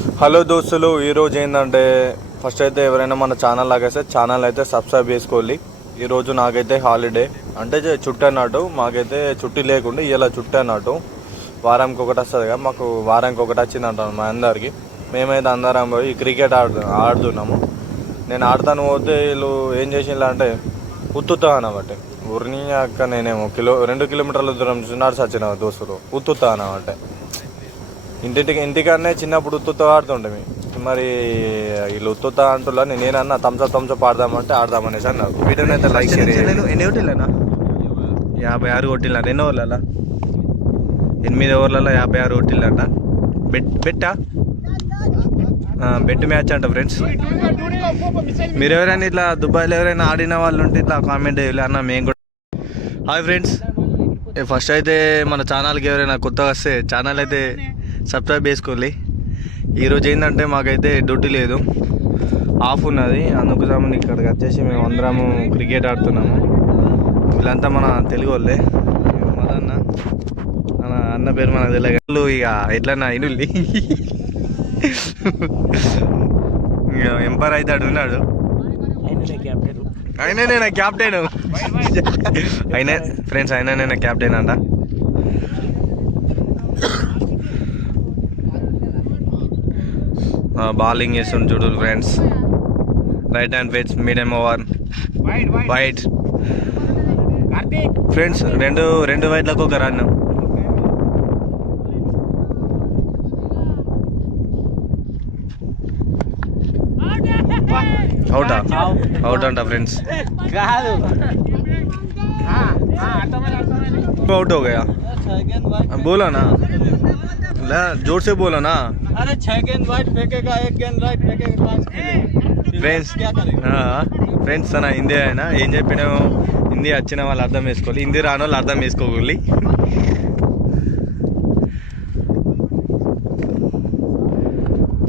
హలో దోస్తులు, ఈరోజు ఏంటంటే ఫస్ట్ అయితే ఎవరైనా మన ఛానల్ లాగైతే ఛానల్ అయితే సబ్స్క్రైబ్ చేసుకోవాలి. ఈరోజు నాకైతే హాలిడే అంటే చుట్టూ అన్నట్టు, మాకైతే చుట్టి లేకుండా ఇలా చుట్టూ అన్నట్టు వారానికి ఒకటి వస్తుంది కదా, మాకు వారానికి ఒకటి వచ్చింది అంటాను మా అందరికి. మేమైతే అందరం పోయి క్రికెట్ ఆడుతున్నాము. నేను ఆడతాను పోతే వీళ్ళు ఏం చేసిండ్రు అంటే ఉత్తుతా అనబట్టే ఊరిని అక్క నేనేమో 2 కిలోమీటర్ల దూరం నడిచి వచ్చిన దోస్తులు ఉత్తుతా అనబట్టే. ఇంటికన్నా చిన్నప్పుడు ఉత్తుతో ఆడుతుండే. మరి వీళ్ళు ఉత్తుతా అంటున్నా, నేనన్నా థమ్సప్ ఆడదామంటే ఆడదామనేసి అన్నారు. వీడియోని అయితే లైక్ చేయండి. ఎన్ని కొట్టిల్లేనా? 56 కొట్టిల్లా. ఎన్ని ఓవర్లలో? 8 ఓవర్లలో 56 కొట్టిల్లంట. బెట్టా బెట్ మ్యాచ్ అంట ఫ్రెండ్స్. మీరు ఎవరైనా ఇట్లా దుబాయ్లో ఎవరైనా ఆడిన వాళ్ళు ఉంటే ఇట్లా కామెంట్ చేయాలి అన్న. మేము కూడా హాయ్ ఫ్రెండ్స్. ఫస్ట్ అయితే మన ఛానల్కి ఎవరైనా కొత్తగా వస్తే ఛానల్ అయితే సబ్స్క్రైబ్ చేసుకోవాలి. ఈరోజు ఏంటంటే మాకైతే డ్యూటీ లేదు, ఆఫ్ ఉన్నది. అందుకోసం ఇక్కడికి వచ్చేసి మేము అందరము క్రికెట్ ఆడుతున్నాము. వీళ్ళంతా మన తెలుగు వాళ్ళే. మదన్న అన్న పేరు మనకు తెలియదు. ఇక ఎట్లన్నా ఇనుల్లి ఇక ఎంపైర్ అయితే ఉన్నాడు. అయినా నేను క్యాప్టెన్ అయినా ఫ్రెండ్స్, అయినా నేను క్యాప్టెన్ అంట. బౌలింగ్ చేస్తుంది చూడు friends. Right hand pitch, medium over, white friends. రెండు వైట్లకు ఒక రన్. అవుట్ అంట ఫ్రెండ్స్. आउट हो गया. बोला ना, जोर से बोला ना. अरे 6 गेंद वाइट फेंकेगा, 1 गेंद राइट फेंकेगा, 5 खेलेगा. ఫ్రెండ్స్ ఫ్రెండ్స్ తన హిందీ అయినా ఏం చెప్పినా హిందీ వచ్చిన వాళ్ళు అర్థం చేసుకోవాలి, హిందీ రాని వాళ్ళు అర్థం చేసుకోవాలి.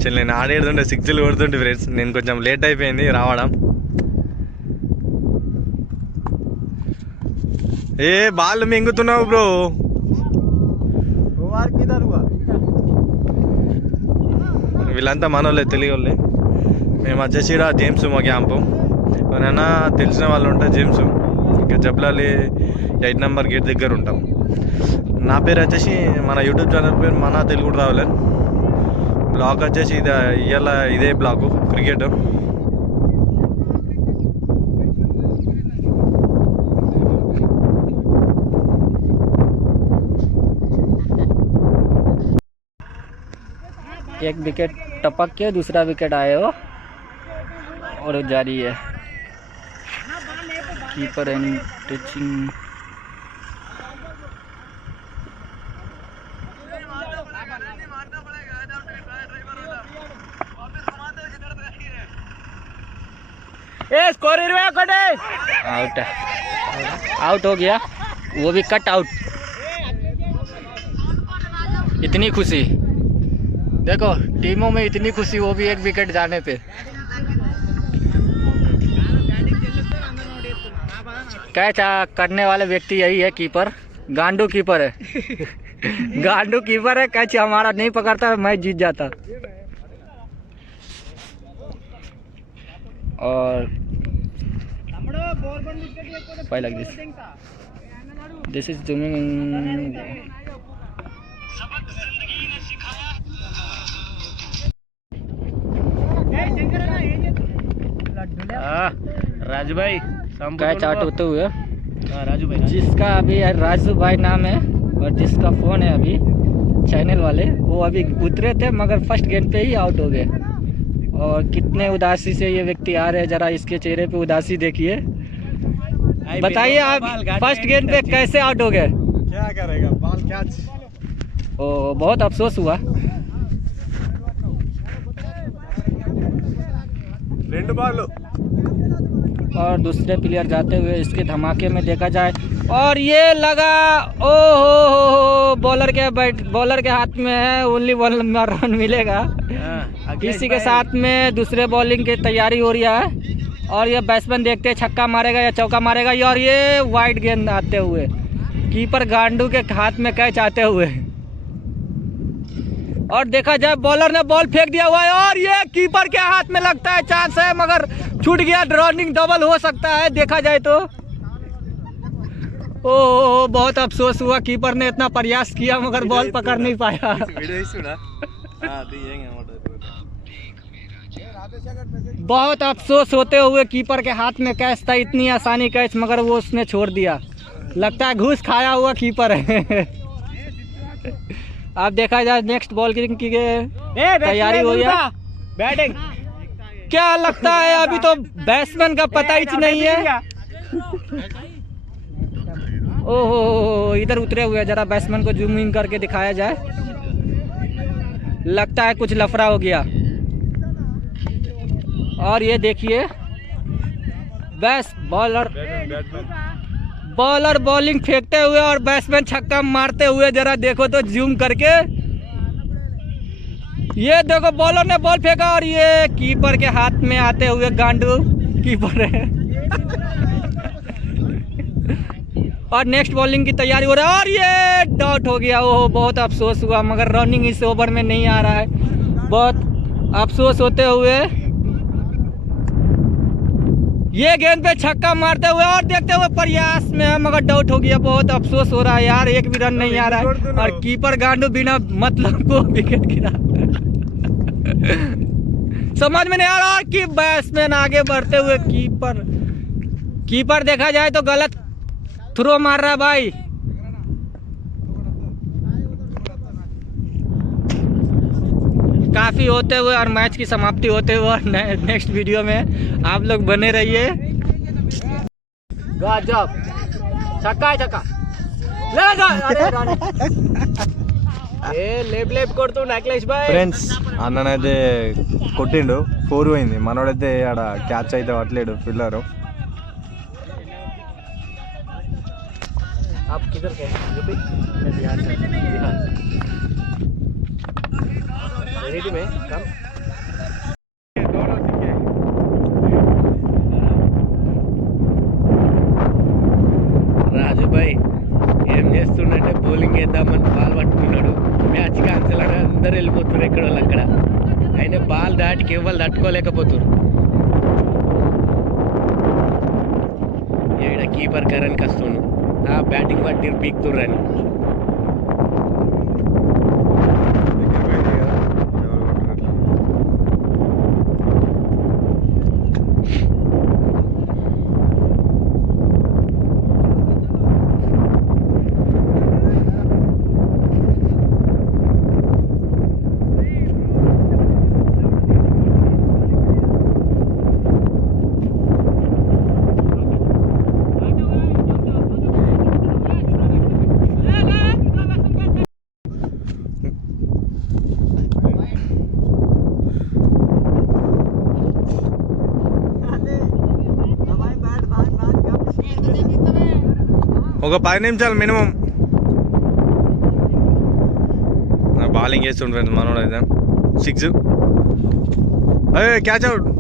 చల్ నేను ఆడేడుతుంటే 6లు కొడుతుంటే ఫ్రెండ్స్. నేను కొంచెం లేట్ అయిపోయింది రావడం. ఏ బాల్ మింగుతున్నావు బ్రో. వీళ్ళంతా మనోళ్ళే, తెలుగు వాళ్ళే. మేము వచ్చేసి జేమ్స్ మా క్యాంపు. ఎవరైనా తెలిసిన వాళ్ళు ఉంటే జేమ్స్, ఇంకా జబ్లాలి 8 నెంబర్ గేట్ దగ్గర ఉంటాం. నా పేరు వచ్చేసి మన యూట్యూబ్ ఛానల్ పేరు మన తెలుగు ట్రావెలర్. బ్లాగ్ వచ్చేసి ఇదే బ్లాగు క్రికెట్. एक विकेट टपक के दूसरा विकेट आए हो और जारी है. Keeper and touching. आउट है, आउट हो गया. वो भी कट आउट. इतनी खुशी देखो टीमों में, इतनी खुशी, वो भी एक विकेट जाने पे. कैच करने वाले व्यक्ति यही है, कीपर. गांडू कीपर है. गांडू कीपर है. कैच हमारा नहीं पकड़ता, मैच जीत जाता. और like this is zooming. Raju भाई कैच आउट होते हुए. राजू भाई जिसका अभी राजू भाई नाम है और जिसका फोन है अभी चैनल वाले, वो अभी उतरे थे मगर फर्स्ट गेंद पे ही आउट हो गए. और कितने उदासी से ये व्यक्ति आ रहे हैं, जरा इसके चेहरे पे उदासी देखिए. बताइए आप फर्स्ट गेंद पे कैसे आउट हो गए? क्या करेगा, बॉल कैच. ओ बहुत अफसोस हुआ. రెండు బాల్. और दूसरे प्लेयर जाते हुए इसके धमाके में देखा जाए, और ये लगा. ओ हो बॉलर के हाथ में है. ओनली वन रन मिलेगा. इसी के साथ में दूसरे बॉलिंग की तैयारी हो रही है. और ये बैट्समैन देखते हैं छक्का मारेगा या चौका मारेगा. और ये वाइड गेंद आते हुए कीपर गांडू के हाथ में कैच आते हुए. और देखा जाए बॉलर ने बॉल फेंक दिया हुआ है और ये कीपर के हाथ में लगता है, चांस है मगर छूट गया। रनिंग डबल हो सकता है देखा जाए तो। ओ बहुत अफसोस हुआ, कीपर ने इतना प्रयास किया मगर बॉल पकड़ नहीं पाया। बहुत अफसोस होते हुए कीपर के हाथ में कैच था, इतनी आसानी कैच मगर वो उसने छोड़ दिया। लगता है घूस खाया हुआ कीपर है। अब देखा जाए नेक्स्ट बॉल की तैयारी हो गया। बैटिंग क्या लगता है अभी तो बैट्समैन का पता ही नहीं है। ओहो इधर उतरे हुए, जरा बैट्समैन को जूम इन करके दिखाया जाए। लगता है कुछ लफड़ा हो गया। और ये देखिए बॉलर बॉलिंग फेंकते हुए और बैट्समैन छक्का मारते हुए, जरा देखो तो जूम करके। ये देखो बॉलर ने बॉल फेंका और ये कीपर के हाथ में आते हुए, गांडू कीपर है। और नेक्स्ट बॉलिंग की तैयारी हो रहा है और ये डॉट हो गया। ओह बहुत अफसोस हुआ मगर रनिंग इस ओवर में नहीं आ रहा है। बहुत अफसोस होते हुए ये गेंद पे छक्का मारते हुए और देखते हुए प्रयास में है मगर डाउट हो गया। बहुत अफसोस हो रहा है यार, एक भी रन नहीं आ रहा है और कीपर गांडू बिना मतलब को विकेट गिरा। समझ में नहीं आ रहा कि बैट्समैन आगे बढ़ते हुए कीपर देखा जाए तो गलत थ्रो मार रहा है भाई। काफ़ी होते हुए और मैच की समाप्ति होते हुए और नेक्स्ट वीडियो में आप लोग बने रहिए। गजब छक्का है, छक्का లేపు కొడుతూ నక్లేష్ భాయ్। ఫ్రెండ్స్ అన్ననైతే కొట్టిండు, 4 పోయింది. మనోడైతే ఆడ క్యాచ్ అయితే పట్టలేడు పిల్లరు. आप किधर गए? यूपी? मैं बिहार से। बिहार। रेडी में कम। రాజు భాయ్ ఏం చేస్తుండంటే బౌలింగ్ వేద్దామని బాల్ పట్టుకున్నాడు. మ్యాచ్ క్యాన్సిల్ అని అందరూ వెళ్ళిపోతున్నారు ఎక్కడ వాళ్ళు అక్కడ. అయినా బాల్ దాటికి ఇవ్వాలి తట్టుకోలేకపోతున్నారు. ఈడ కీపర్ కరణ్కి వస్తున్నాడు. ఆ బ్యాటింగ్ పట్టి పీక్తుర్రని. ఒక 10 నిమిషాలు మినిమం బౌలింగ్ చేస్తుండ్రు ఫ్రెండ్స్ మనోడైతే 6. Catch out.